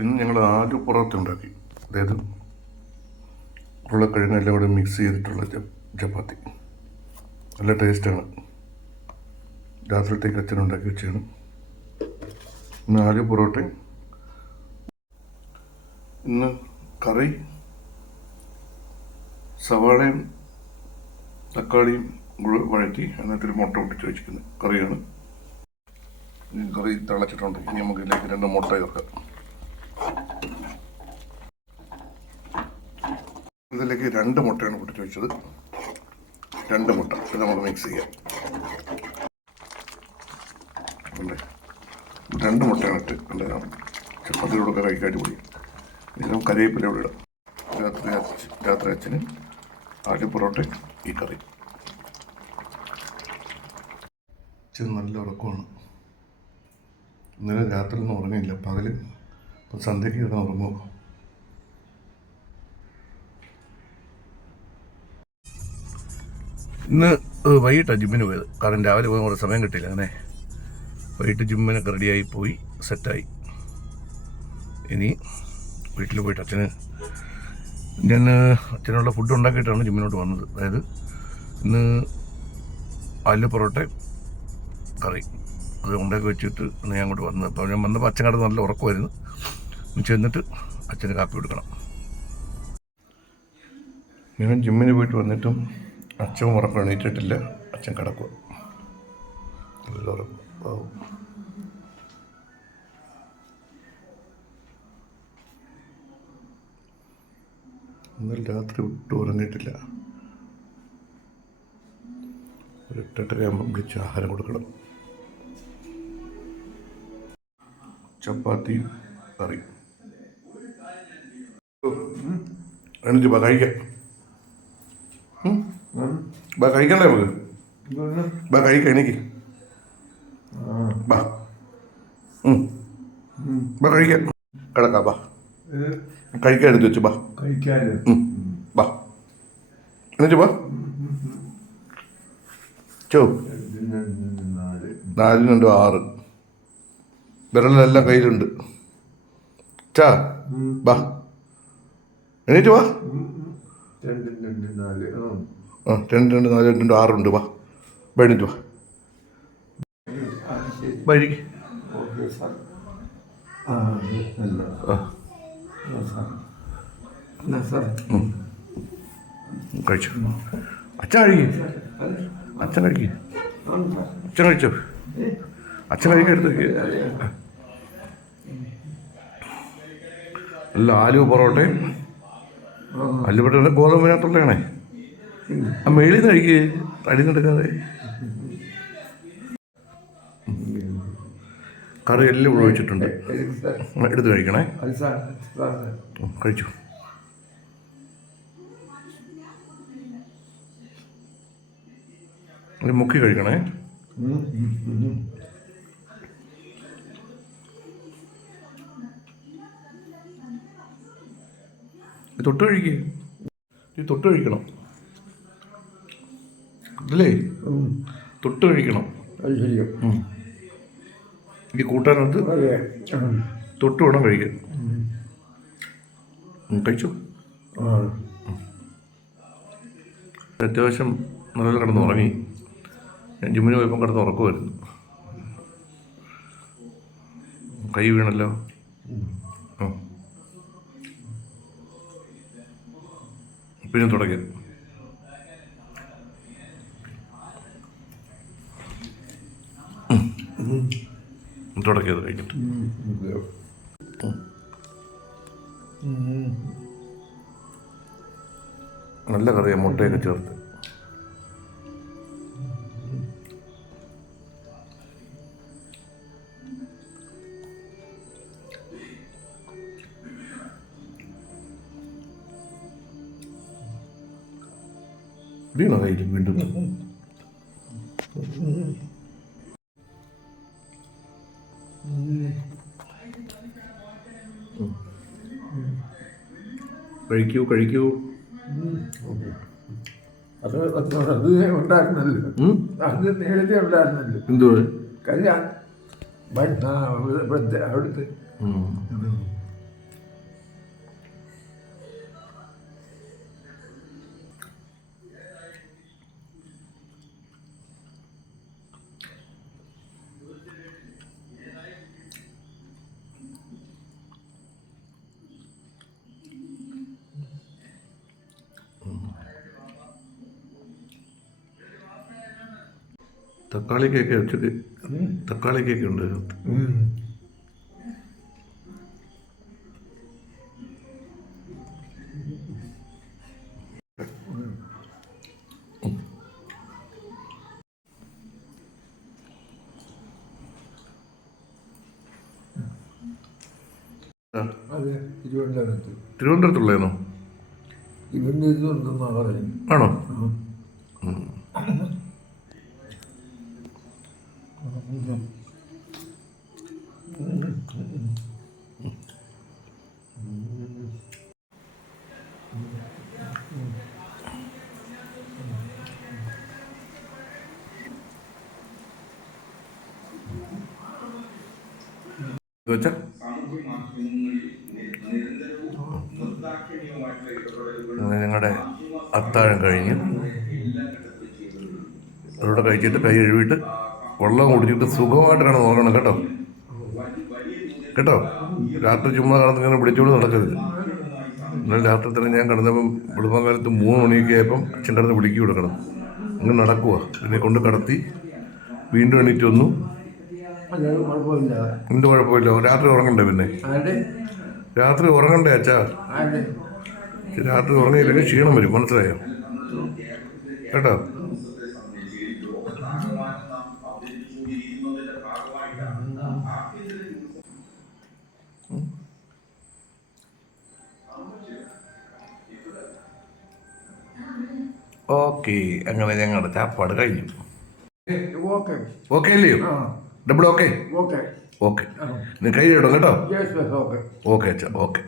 ഇന്ന് ഞങ്ങൾ ആലു പൊറോട്ട ഉണ്ടാക്കി. അതായത് ഉരുളക്കിഴങ്ങ് എല്ലാം കൂടെ മിക്സ് ചെയ്തിട്ടുള്ള ചപ്പാത്തി. നല്ല ടേസ്റ്റാണ് രാത്രിത്തേക്ക് അച്ഛൻ ഉണ്ടാക്കി വെച്ചാണ് ഇന്ന് ആലു പൊറോട്ട. ഇന്ന് കറി സവാളയും തക്കാളിയും കൂടെ വഴറ്റി അതിനകത്തൊരു മുട്ട പൊട്ടിച്ച് വെച്ചിരിക്കുന്നത് കറിയാണ്. കറി തിളച്ചിട്ടുണ്ട്. ഇനി നമുക്ക് ഇതിലേക്ക് രണ്ട് മുട്ട ചേർക്കാം. ഇതിലേക്ക് രണ്ട് മുട്ടയാണ് പൊട്ടിച്ച് വെച്ചത് രണ്ട് മുട്ട. ഇത് നമ്മൾ മിക്സ് ചെയ്യാം. രണ്ട് മുട്ടയാണ് ഇട്ട് അല്ലേ ചപ്പാത്തിയോടൊക്കെ കഴിക്കാട്ട് പൊടി ഇനി നമുക്ക് കറിവേപ്പില ഇവിടെ ഇടാം. രാത്രി രാത്രി അച്ഛന് ആട്ടി പൊറോട്ട ഈ കറി. അച്ഛൻ നല്ല ഉറക്കമാണ്. ഇന്നലെ രാത്രി ഒന്നും ഉറങ്ങിയില്ല ഇപ്പം സന്ധ്യയ്ക്ക് കിടന്ന് ഉറങ്ങുമോ ഇന്ന് വൈകിട്ടാണ് ജിമ്മിന് പോയത്. കാരണം രാവിലെ പോകാൻ കുറേ സമയം കിട്ടിയില്ല. അങ്ങനെ വൈകിട്ട് ജിമ്മിനൊക്കെ റെഡിയായി പോയി സെറ്റായി ഇനി വീട്ടിൽ പോയിട്ട് അച്ഛന് ഞാൻ അച്ഛനുള്ള ഫുഡ് ഉണ്ടാക്കിയിട്ടാണ് ജിമ്മിനോട്ട് വന്നത് അതായത് ഇന്ന് ആലു പൊറോട്ട കറി. അത് ഉണ്ടാക്കി വെച്ചിട്ട് ഞാൻ അങ്ങോട്ട് വന്നത്. അപ്പോൾ ഞാൻ വന്നപ്പോൾ അച്ഛൻ കടന്ന് നല്ല ഉറക്കമായിരുന്നു. ചെന്നിട്ട് അച്ഛന് കാപ്പി കൊടുക്കണം. ഞാൻ ജിമ്മിന് പോയിട്ട് വന്നിട്ടും അച്ഛൻ ഉറക്കം എണീറ്റിട്ടില്ല. അച്ഛൻ കിടക്കുക നല്ല ഇന്നലെ രാത്രി ഒട്ടും ഉറങ്ങിയിട്ടില്ല. ഒരു എട്ടെട്ടരയാകുമ്പം വിളിച്ച് ആഹാരം കൊടുക്കണം. ചപ്പാത്തി കറി എനിക്ക് കഴിക്കാം? ബാ കഴിക്കണ്ടേ നമുക്ക്? ബാ കഴിക്കാം എനിക്ക് ബാ. ബാ കഴിക്കാം. കിടക്കാം ബാ. കഴിക്കാൻ എടുത്ത് വെച്ചു ബാ. കഴിക്കാൻ. ബാ. എന്നിട്ട് ബാ. ചോ. നാല് നാല് രണ്ട് ആറ്. വിരലെല്ലാം കയ്യിലുണ്ട്. ചാ. ബാ. എണീറ്റ് വാ രണ്ട് രണ്ട് നാല്. ആ രണ്ട് രണ്ട് നാല് രണ്ട് ആറുണ്ട് വാ. വാ, എണീറ്റ് വാ കഴിച്ചു? അച്ഛൻ കഴിക്കും. അച്ഛൻ കഴിക്കും. അച്ഛൻ കഴിച്ചോ? അച്ഛൻ കഴിക്കരുത് അല്ല ആലു പൊറോട്ടയും അല്ലുപെട്ടെ ഗോതമ്പിനകത്തുള്ളതാണേ മേളിൽ നിന്ന് കഴിക്കേ. അടി നടക്കാതെ. കറി എല്ലാം ഉപയോഗിച്ചിട്ടുണ്ട്. എടുത്ത് കഴിക്കണേ. കഴിച്ചു. മുക്കി കഴിക്കണേ. തൊട്ട് കഴിക്കേ. തൊട്ട് കഴിക്കണം. ഉം. തൊട്ട് കഴിക്കണം അത് ശരിയോ. ഈ കൂട്ടാനകത്ത് അതെ. തൊട്ട് വേണം കഴിക്കാൻ. കഴിച്ചു? അത്യാവശ്യം നല്ല കിടന്ന് ഉറങ്ങി ഞാൻ ജിമ്മിന് പോയപ്പോൾ കിടന്ന് ഉറക്കുമായിരുന്നു കൈ വീണല്ലോ? ആ. പിന്നെ തുടങ്ങിയത് തുടക്കിയത് കഴിഞ്ഞിട്ട്. നല്ല കറിയാണ് മുട്ടയൊക്കെ ചേർത്ത് വീണതായിരിക്കും വീണ്ടും കഴിക്കൂ കഴിക്കൂ. അത് അത് ഉണ്ടായിരുന്നല്ലോ? അത് നേരത്തെ ഉണ്ടായിരുന്നല്ലോ. എന്തുവാ? ഇവിടുത്തെ അവിടുത്തെ. തക്കാളി കേക്ക് ഉച്ചയ്ക്ക് തക്കാളി കേക്ക് ഉണ്ട് തിരുവനന്തപുരത്തുള്ളതാണോ? ആണോ? ഞങ്ങളുടെ അത്താഴം കഴിഞ്ഞ്. അതോടെ കഴിച്ചിട്ട് കൈ കഴുകിയിട്ട് വെള്ളം കുടിച്ചിട്ട് സുഖമായിട്ട് കിടന്ന് ഉറങ്ങണം കേട്ടോ? കേട്ടോ? രാത്രി ചുമ്മാ കിടന്ന് ഇങ്ങനെ വിളിച്ചോണ്ട് നടക്കരുത്. ഇന്നലെ രാത്രി തന്നെ ഞാൻ കിടന്നപ്പം വെളുപ്പം കാലത്ത് മൂന്ന് മണിയൊക്കെ ആയപ്പം അച്ഛന്റെ അടുത്ത് വിളിക്കി കൊടുക്കണം. അങ്ങനെ നടക്കുക എന്നെ കൊണ്ട് കടത്തി വീണ്ടും എണീറ്റ് വന്നു. എന്ത് കുഴപ്പമില്ല. രാത്രി ഉറങ്ങണ്ടേ പിന്നെ? രാത്രി ഉറങ്ങണ്ടേ അച്ഛാ? രാത്രി ഉറങ്ങിയില്ലെങ്കിൽ ക്ഷീണം വരും. മനസ്സിലായോ? കേട്ടോ? ഓക്കെ അങ്ങനെ ഞങ്ങളുടെ ചാപ്പാട് കഴിഞ്ഞു. ഓക്കെ അല്ലയോ ഡബിൾ ഓക്കെ ഓക്കെ ഓക്കെ കഴിഞ്ഞിടും കൈ ഇടും കേട്ടോ? ഓക്കെ അച്ഛാ ഓക്കെ